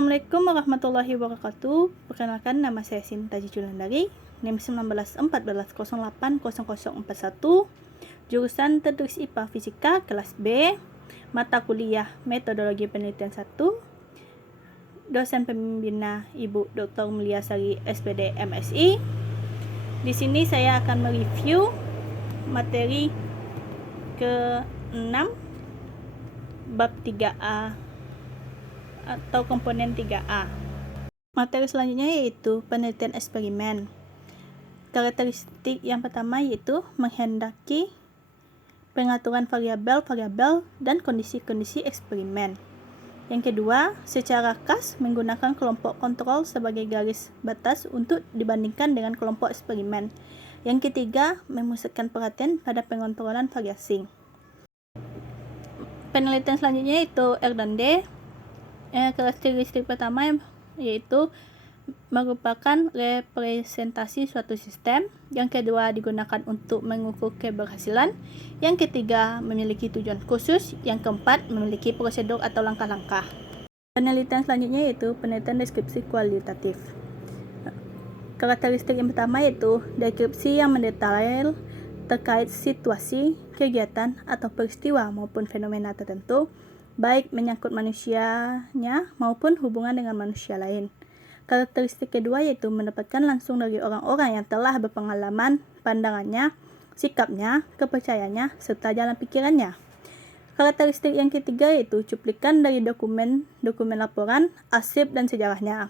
Assalamualaikum warahmatullahi wabarakatuh. Perkenalkan, nama saya Sinta Julandari, NIM 1914080041, jurusan Tertulis IPA Fisika kelas B, mata kuliah Metodologi Penelitian 1, dosen pembina Ibu Dr. Mulia Sari SPD MSI. Di sini saya akan mereview materi ke-6 bab 3A atau komponen 3A. Materi selanjutnya yaitu penelitian eksperimen. Karakteristik yang pertama yaitu menghendaki pengaturan variabel-variabel dan kondisi-kondisi eksperimen. Yang kedua, secara khas menggunakan kelompok kontrol sebagai garis batas untuk dibandingkan dengan kelompok eksperimen. Yang ketiga, memusatkan perhatian pada pengontrolan variasi. Penelitian selanjutnya yaitu R dan D. Karakteristik pertama yaitu merupakan representasi suatu sistem. Yang kedua, digunakan untuk mengukur keberhasilan. Yang ketiga, memiliki tujuan khusus. Yang keempat, memiliki prosedur atau langkah-langkah. Penelitian selanjutnya yaitu penelitian deskripsi kualitatif. Karakteristik yang pertama yaitu deskripsi yang mendetail terkait situasi, kegiatan, atau peristiwa maupun fenomena tertentu, baik menyangkut manusianya maupun hubungan dengan manusia lain. Karakteristik kedua yaitu mendapatkan langsung dari orang-orang yang telah berpengalaman pandangannya, sikapnya, kepercayaannya, serta jalan pikirannya. Karakteristik yang ketiga yaitu cuplikan dari dokumen laporan, arsip, dan sejarahnya.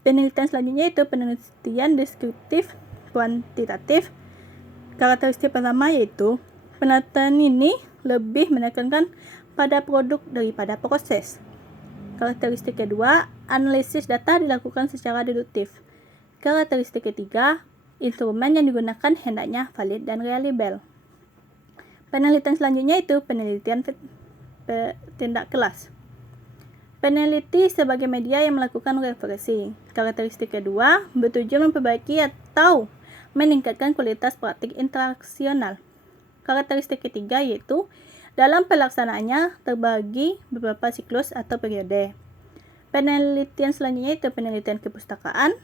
Penelitian selanjutnya yaitu penelitian deskriptif kuantitatif. Karakteristik pertama yaitu penelitian ini lebih menekankan pada produk daripada proses. Karakteristik kedua, analisis data dilakukan secara deduktif. Karakteristik ketiga, instrumen yang digunakan hendaknya valid dan reliable. Penelitian selanjutnya itu penelitian tindak kelas. Peneliti sebagai media yang melakukan referensi. Karakteristik kedua, bertujuan memperbaiki atau meningkatkan kualitas praktik interaksional. Karakteristik ketiga yaitu dalam pelaksanaannya terbagi beberapa siklus atau periode. Penelitian selanjutnya itu penelitian kepustakaan.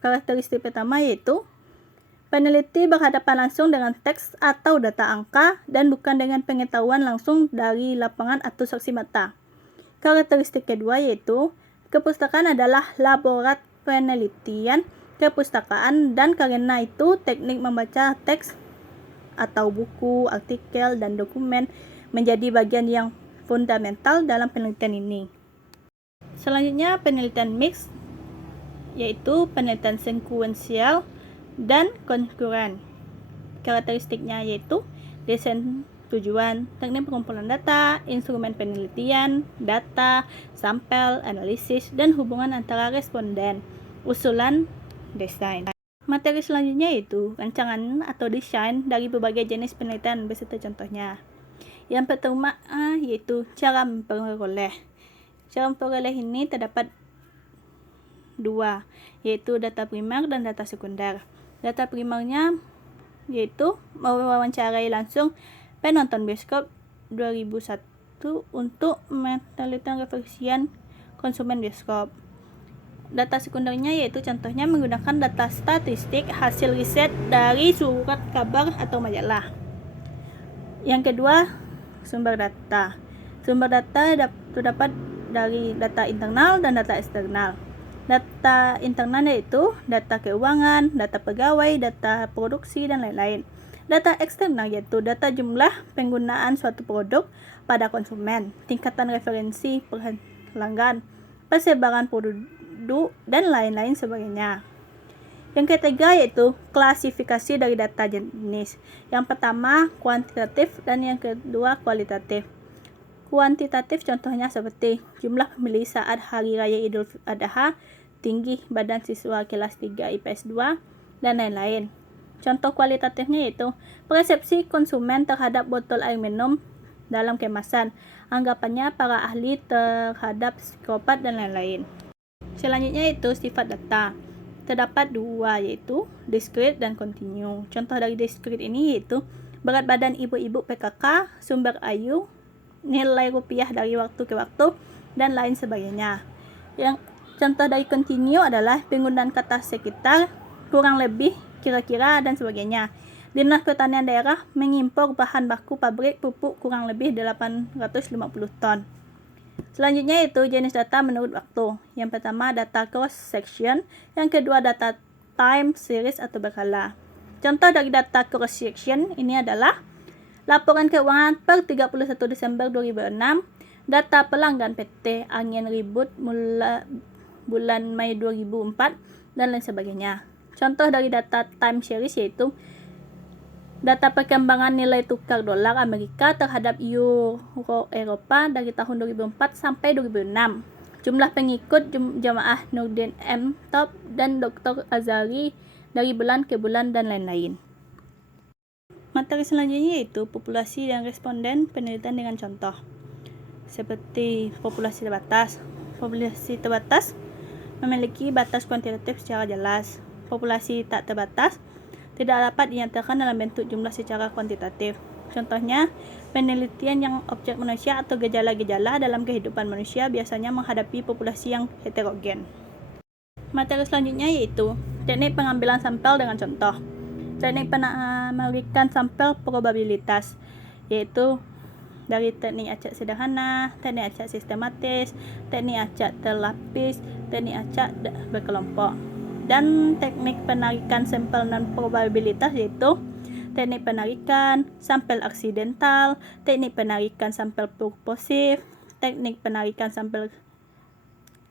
Karakteristik pertama yaitu peneliti berhadapan langsung dengan teks atau data angka dan bukan dengan pengetahuan langsung dari lapangan atau saksi mata. Karakteristik kedua yaitu kepustakaan adalah laborat penelitian kepustakaan, dan karena itu teknik membaca teks atau buku, artikel, dan dokumen menjadi bagian yang fundamental dalam penelitian ini. Selanjutnya penelitian mix, yaitu penelitian sekuensial dan konkuren. Karakteristiknya yaitu desain tujuan, teknik pengumpulan data, instrumen penelitian, data, sampel, analisis, dan hubungan antara responden, usulan, desain. Materi selanjutnya yaitu rancangan atau desain dari berbagai jenis penelitian beserta contohnya. Yang pertama yaitu cara memperoleh. Cara memperoleh ini terdapat dua, yaitu data primer dan data sekunder. Data primernya yaitu mewawancarai langsung penonton bioskop 2001 untuk penelitian referensian konsumen bioskop. Data sekundernya yaitu contohnya menggunakan data statistik hasil riset dari surat kabar atau majalah. Yang kedua, sumber data. Sumber data terdapat dari data internal dan data eksternal. Data internal yaitu data keuangan, data pegawai, data produksi, dan lain-lain. Data eksternal yaitu data jumlah penggunaan suatu produk pada konsumen, tingkatan referensi pelanggan, persebaran produk, dan lain-lain sebagainya. Yang ketiga yaitu klasifikasi dari data jenis. Yang pertama kuantitatif dan yang kedua kualitatif. Kuantitatif contohnya seperti jumlah pembeli saat Hari Raya Idul Adha, tinggi badan siswa kelas 3 IPS 2, dan lain-lain. Contoh kualitatifnya yaitu persepsi konsumen terhadap botol air minum dalam kemasan, anggapannya para ahli terhadap psikopat, dan lain-lain. Selanjutnya itu sifat data. Terdapat dua yaitu diskrit dan kontinu. Contoh dari diskrit ini yaitu berat badan ibu-ibu PKK, sumber ayu, nilai rupiah dari waktu ke waktu, dan lain sebagainya. Yang contoh dari continue adalah penggunaan kata sekitar, kurang lebih, kira-kira, dan sebagainya. Dinas Pertanian Daerah mengimpor bahan baku pabrik pupuk kurang lebih 850 ton. Selanjutnya itu jenis data menurut waktu. Yang pertama data cross section, yang kedua data time series atau berkala. Contoh dari data cross section ini adalah laporan keuangan per 31 Desember 2006, data pelanggan PT Angin Ribut mulai bulan Mei 2004, dan lain sebagainya. Contoh dari data time series yaitu data perkembangan nilai tukar dolar Amerika terhadap euro Eropa dari tahun 2004 sampai 2006. Jumlah pengikut jamaah Nurdin M. Top dan Dr. Azari dari bulan ke bulan, dan lain-lain. Materi selanjutnya yaitu populasi dan responden penelitian dengan contoh. Seperti populasi terbatas. Populasi terbatas memiliki batas kuantitatif secara jelas. Populasi tak terbatas tidak dapat dinyatakan dalam bentuk jumlah secara kuantitatif. Contohnya, penelitian yang objek manusia atau gejala-gejala dalam kehidupan manusia biasanya menghadapi populasi yang heterogen. Materi selanjutnya yaitu teknik pengambilan sampel dengan contoh. Teknik pengambilan sampel probabilitas yaitu dari teknik acak sederhana, teknik acak sistematis, teknik acak terlapis, teknik acak berkelompok. Dan teknik penarikan sampel non probabilitas yaitu teknik penarikan sampel aksidental, teknik penarikan sampel purposif, teknik penarikan sampel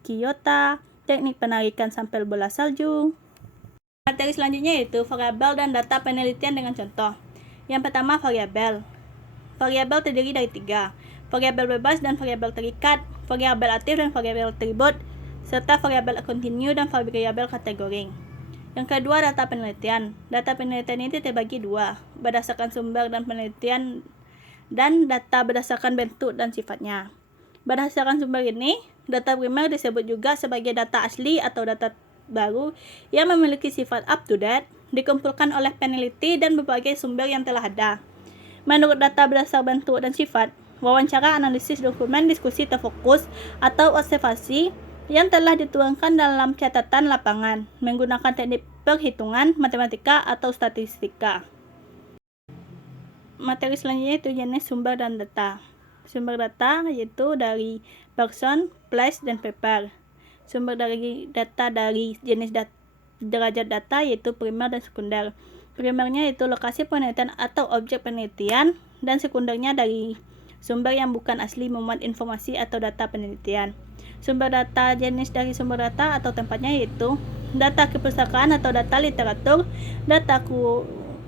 Kyoto, teknik penarikan sampel bola salju. Materi selanjutnya yaitu variabel dan data penelitian dengan contoh. Yang pertama variabel. Variabel terdiri dari 3, variabel bebas dan variabel terikat, variabel aktif dan variabel atribut, serta variabel continue dan variabel kategori. Yang kedua, data penelitian. Data penelitian ini terbagi dua, berdasarkan sumber dan penelitian, dan data berdasarkan bentuk dan sifatnya. Berdasarkan sumber ini, data primer disebut juga sebagai data asli atau data baru yang memiliki sifat up-to-date, dikumpulkan oleh peneliti dan berbagai sumber yang telah ada. Menurut data berdasar bentuk dan sifat, wawancara, analisis, dokumen, diskusi terfokus, atau observasi yang telah dituangkan dalam catatan lapangan menggunakan teknik perhitungan, matematika, atau statistika. Materi selanjutnya itu jenis sumber dan data. Sumber data yaitu dari person, place, dan paper. Sumber dari data dari jenis derajat data yaitu primer dan sekunder. Primernya itu lokasi penelitian atau objek penelitian, dan sekundernya dari sumber yang bukan asli memuat informasi atau data penelitian. Sumber data jenis dari sumber data atau tempatnya yaitu data kepustakaan atau data literatur, data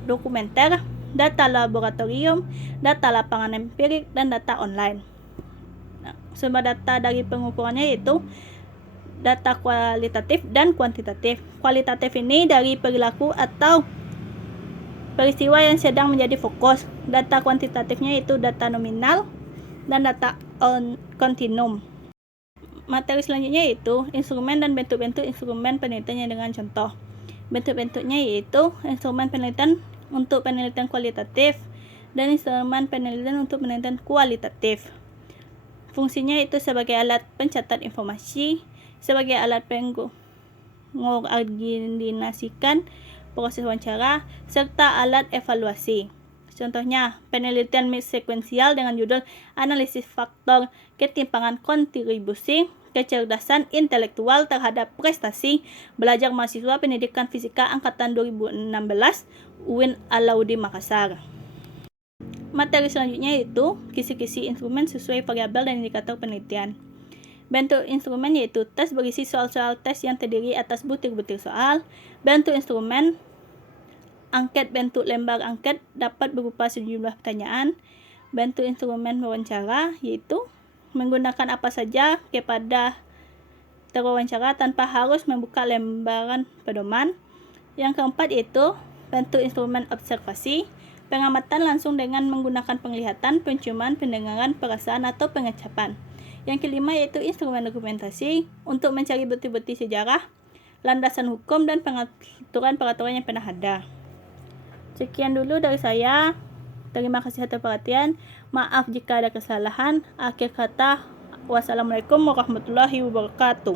dokumenter, data laboratorium, data lapangan empirik, dan data online. Sumber data dari pengukurannya yaitu data kualitatif dan kuantitatif. Kualitatif ini dari perilaku atau peristiwa yang sedang menjadi fokus. Data kuantitatifnya yaitu data nominal dan data kontinum. Materi selanjutnya yaitu instrumen dan bentuk-bentuk instrumen penelitian dengan contoh. Bentuk-bentuknya yaitu instrumen penelitian untuk penelitian kualitatif dan instrumen penelitian untuk penelitian kualitatif. Fungsinya itu sebagai alat pencatat informasi, sebagai alat mengordinasikan proses wawancara, serta alat evaluasi. Contohnya, penelitian mix sekuensial dengan judul Analisis Faktor Ketimpangan Kontribusi Kecerdasan Intelektual Terhadap Prestasi Belajar Mahasiswa Pendidikan Fisika Angkatan 2016 UIN Alauddin Makassar. Materi selanjutnya yaitu kisi-kisi instrumen sesuai variabel dan indikator penelitian. Bentuk instrumen yaitu tes berisi soal-soal tes yang terdiri atas butir-butir soal. Bentuk instrumen angket bentuk lembar angket dapat berupa sejumlah pertanyaan. Bentuk instrumen wawancara yaitu menggunakan apa saja kepada terwawancara tanpa harus membuka lembaran pedoman. Yang keempat yaitu bentuk instrumen observasi, pengamatan langsung dengan menggunakan penglihatan, penciuman, pendengaran, perasaan, atau pengecapan. Yang kelima yaitu instrumen dokumentasi untuk mencari bukti-bukti sejarah, landasan hukum, dan peraturan-peraturan yang pernah ada. Sekian dulu dari saya. Terima kasih atas perhatian. Maaf jika ada kesalahan. Akhir kata, Wassalamualaikum warahmatullahi wabarakatuh.